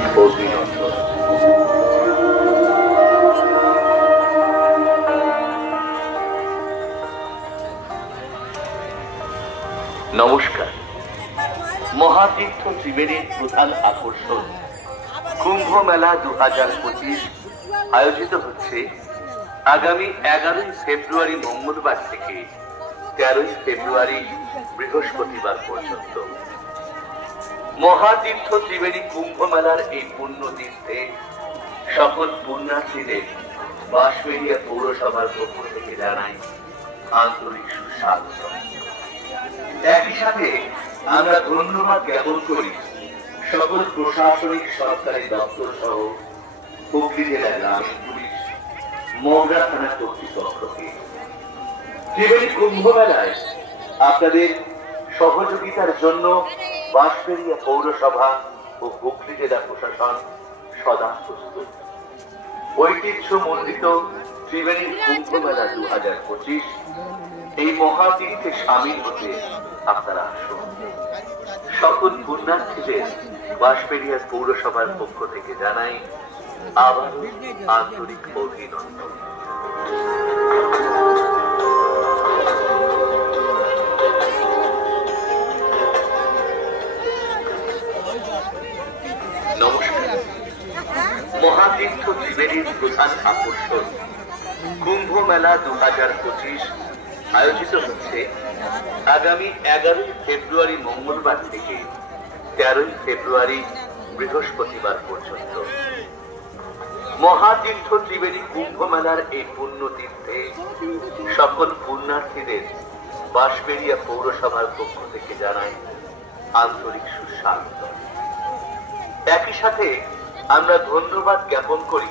আন্তরিক অভিনন্দন। নমস্কার। মহাতীর্থ ত্রিবেণীর প্রধান আকর্ষণ কুম্ভ মেলা 2025 আয়োজিত হচ্ছে আগামী 11 ফেব্রুয়ারি মঙ্গলবার থেকে 13 ফেব্রুয়ারি বৃহস্পতিবার পর্যন্ত। মহাতীর্থ ত্রিবেণী কুম্ভ মেলার এই পুণ্য তীর্থে সকল পুণ্যার্থীদের বাঁশবেড়িয়া পৌরসভার পক্ষ থেকে জানাই আন্তরিক সুস্বাগত। একই সাথে আমরা ধন্যবাদ জ্ঞাপন করি সকল প্রশাসনিক সরকারি দপ্তর সহ হুগলি জেলা গ্রামীণ পুলিশ, মগরা থানা কর্তৃপক্ষকে। ত্রিবেণী কুম্ভ মেলায় আপনাদের সহযোগিতার জন্য বাঁশবেড়িয়া পৌরসভা ও হুগলি জেলা প্রশাসন সদা প্রস্তুত। ঐতিহ্য মণ্ডিত ত্রিবেণী কুম্ভ মেলা 2025 এই মহাতীর্থে সামিল হতে আপনারা আসুন। সকল পুণ্যার্থীদের বাঁশবেড়িয়া পৌরসভার পক্ষ থেকে জানাই আবারও আন্তরিক অভিনন্দন। নমস্কার। মহাতীর্থ ত্রিবেণীর প্রধান আকর্ষণ কুম্ভ মেলা 2025 আয়োজিত হচ্ছে আগামী 11 ফেব্রুয়ারি মঙ্গলবার থেকে 13 ফেব্রুয়ারি বৃহস্পতিবার পর্যন্ত। মহাতীর্থ ত্রিবেণী কুম্ভ মেলার এই পুণ্য তীর্থে সকল পুণ্যার্থীদের বাঁশবেড়িয়া পৌরসভার পক্ষ থেকে জানাই আন্তরিক সুস্বাগত। একই সাথে আমরা ধন্যবাদ জ্ঞাপন করি